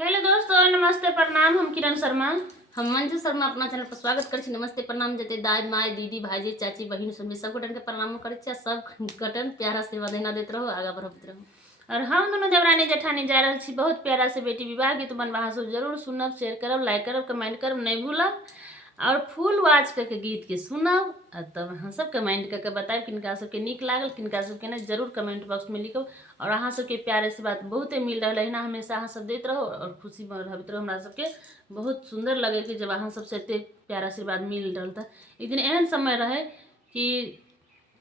Hello दोस्तों, नमस्ते प्रणाम। हम किरण शर्मा, हम मंजू शर्मा अपना चैनल पर स्वागत करै छी। नमस्ते प्रणाम जते दाई माय दीदी भाईजी चाची बहिन सब सब गोटन के प्रणाम करै छी। सब गोटन प्यारा सेवा देना देते रहो, आगा बढ़त रहो। और हम दोनों देवरानी जेठानी जा रहे छी बहुत प्यारा से बेटी विवाह गीत बनवा सब जरूर सुनब, शेयर करब, लाइक करब, कमेंट करब, नहीं भूलब। और फुल वाच करके गीत के सुनब और तब अहाँ सब कमेंट करके बताएब किनका सबके नीक लागल, किनका सबके नहीं, जरूर कमेंट बॉक्स में लिखब। और अहाँ सबके प्यारे से बात बहुते मिल रहा है ना, हमेशा अहाँ सब देते रहो और खुशी में रहते रहो। हमरा सबके बहुत सुंदर लगे कि जब अहाँ सबसे एते प्यारा आशीर्वाद मिल रहा था। एक दिन एहन समय रहे कि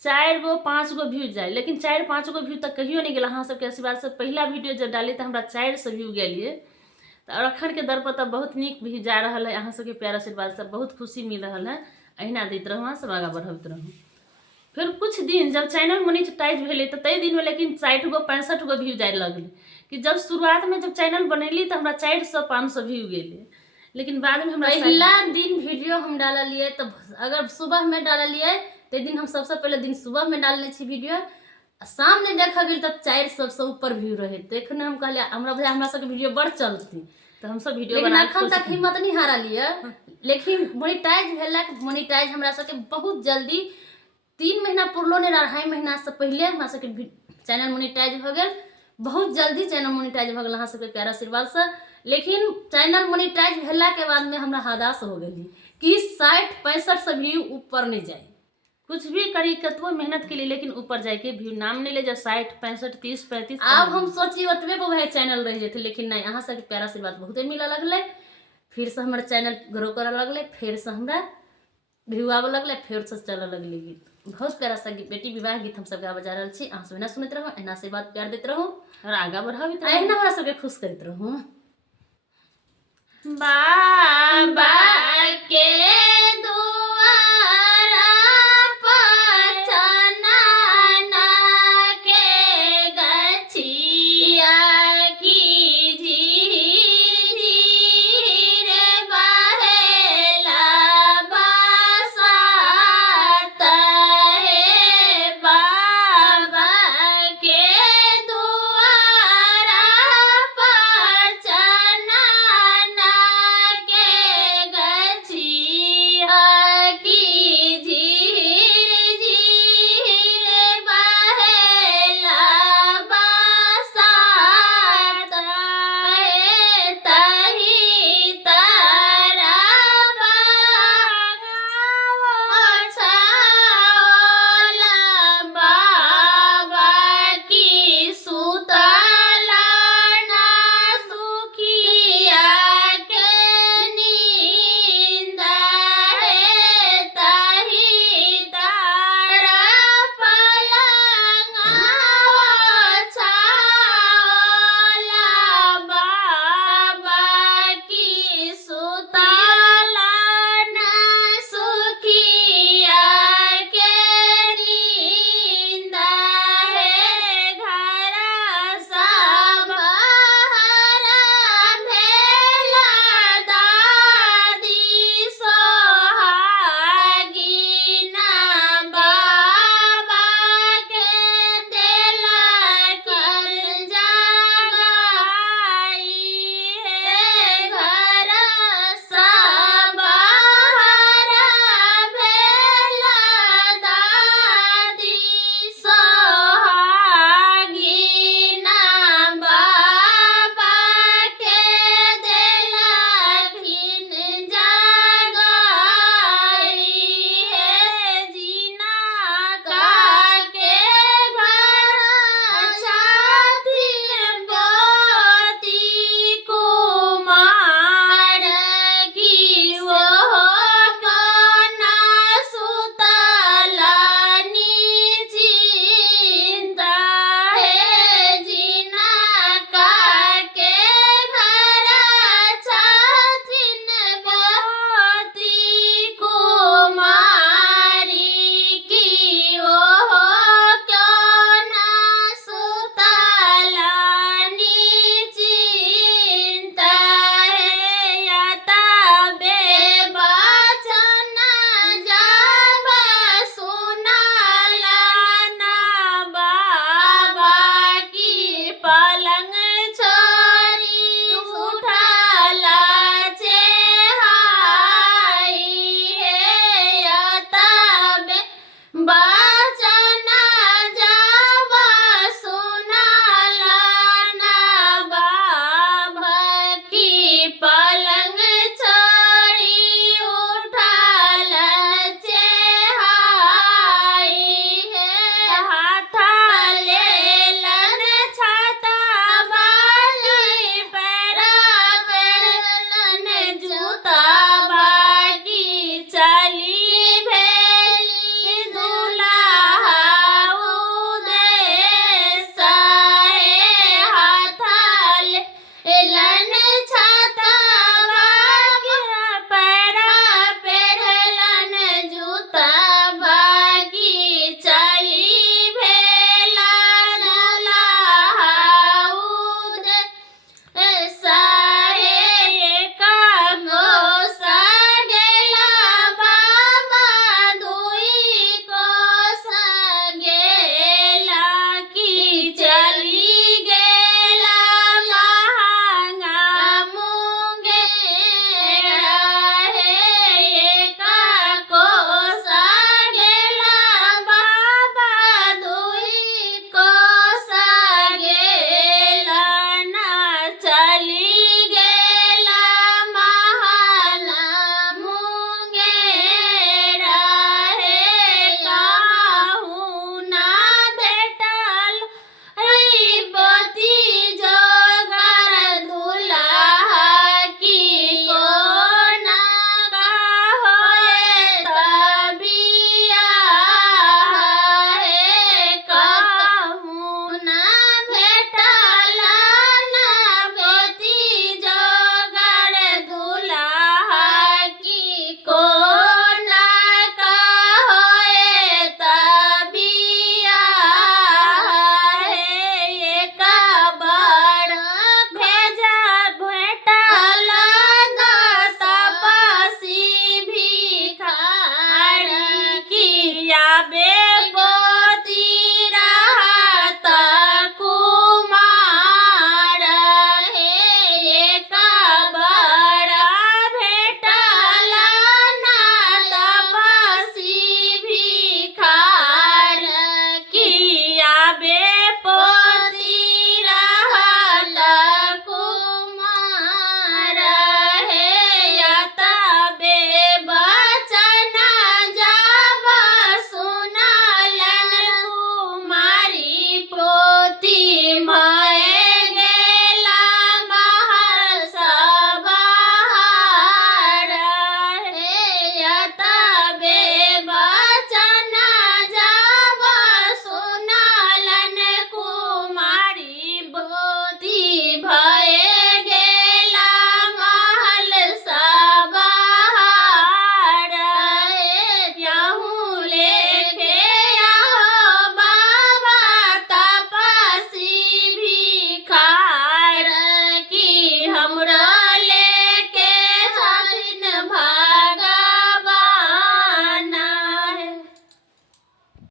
4 गो 5 गो व्यू जाए, लेकिन 4-5 गो व्यू तक कहियो नहीं गया। अहाँ सबके आशीर्वाद से पहला वीडियो जब डाली तो हमरा 400 व्यू गेलिए। और अखन के दर पर तो बहुत नीक भी जा रहा है। अहाँ सबके प्यार आशीर्वाद से बहुत खुशी मिल रहा है। अहिना दैत रहू, अहाँ सब आगा बढ़त रहू। फिर कुछ दिन जब चैनल मोनेटाइज भेले तो तय दिन में लेकिन 60 गो 65 गो व्यू जाए लगल। कि जब शुरुआत में जब चैनल बनैली तो हमरा 400-500 व्यू गेले, लेकिन बाद में हमरा पहला दिन वीडियो हम डालिए तो अगर सुबह में डालिए तो दिन हम सबसे पहले दिन सुबह में डालने छी वीडियो। शाम में देखा गई तब 400 से ऊपर व्यू रहे। देखने हम कहलिए हमरा बुझा हमरा सबके वीडियो बढ़ चलती तो हम सब वीडियो लेकिन बना अखन तक हिम्मत नहीं हारा लिया। लेकिन मोनेटाइज भेलक, मोनेटाइज हमरा सबके बहुत जल्दी 3 महीना पुरलो नहीं, 2.5 महीना से पहले हमरा सबके चैनल मोनेटाइज भ गेल। बहुत जल्दी चैनल मोनेटाइज भ गेल अहाँ सबके प्यार आशीर्वाद से। लेकिन चैनल मोनेटाइज भेला के बाद में हमरा हदास हो गेली कि 60-65 से व्यू ऊपर नहीं जाए। कुछ भी करी कतबो मेहनत के लिए, लेकिन ऊपर जाए के व्यू नाम नहीं ले जा। 60-65 30-35 अब हम सोची ओतबे पर वह चैनल रह जाते, लेकिन नहीं, अहाँ सबके प्यार आशीर्वाद बहुते मिला लगले। फिर से हमारे चैनल ग्रो करे लगले, फिर से हमरा व्यू आवे लगले, फिर से चले लगले गीत। बहुत प्यारा सा बेटी विवाह गीत हम सब बजा रहल छी। अहाँ सब एना सुनत रहो, एना से बात प्यार देते रहो और आगा बढ़ावित रहो, एना हमरा सबके खुश करते रहो। बाबा के